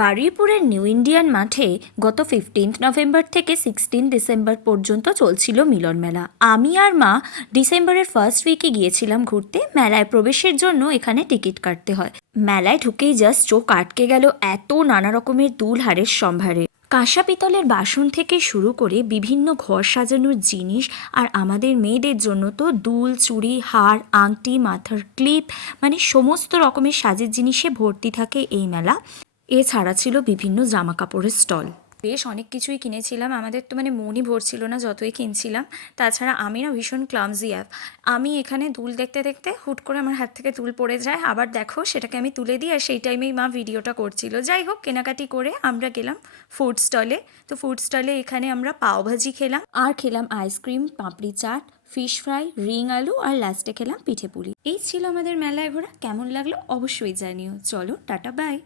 বারুইপুরের new Indian মাঠে গত 15 November থেকে 16 ডিসেম্বর পর্যন্ত চলছিল মিলন মেলা। আমি আর মা ডিসেম্বরের ফার্স্ট উইকে গিয়েছিলাম ঘুরতে। মেলায় প্রবেশের জন্য এখানে টিকিট কাটতে হয়। মেলায় ঢুকেই জাস্ট চোখ আটকে গেল এত নানা রকমের দুলহারের সম্ভারে। কাঁসা পিতলের বাসন থেকে শুরু করে বিভিন্ন ঘর সাজানোর জিনিস, আর আমাদের মেয়েদের জন্য তো দুল, চুড়ি, হার, আংটি, মাথার ক্লিপ, মানে সমস্ত রকমের সাজের জিনিসে ভর্তি থাকে এই মেলা। এছাড়া ছিল বিভিন্ন জামা কাপড়ের স্টল। বেশ অনেক কিছুই কিনেছিলাম, আমাদের তো মনই ভরছিল না যতই কিনছিলাম। তাছাড়া আমি না ভীষণ ক্লামজি আমি এখানে দুল দেখতে দেখতে হুট করে আমার হাত থেকে দুল পড়ে যায়, আবার দেখো সেটাকে আমি তুলে দিই, আর সেই টাইমেই মা ভিডিওটা করছিল। যাই হোক, কেনাকাটি করে আমরা গেলাম ফুড স্টলে। তো ফুড স্টলে এখানে আমরা পাওভাজি খেলাম, আর খেলাম আইসক্রিম, পাপড়ি চাট, ফিশ ফ্রাই, রিং আলু, আর লাস্টে খেলাম পিঠে পুলি। এই ছিল আমাদের মেলায় ঘোরা। কেমন লাগলো অবশ্যই জানিও। চলো, টাটা, বাই।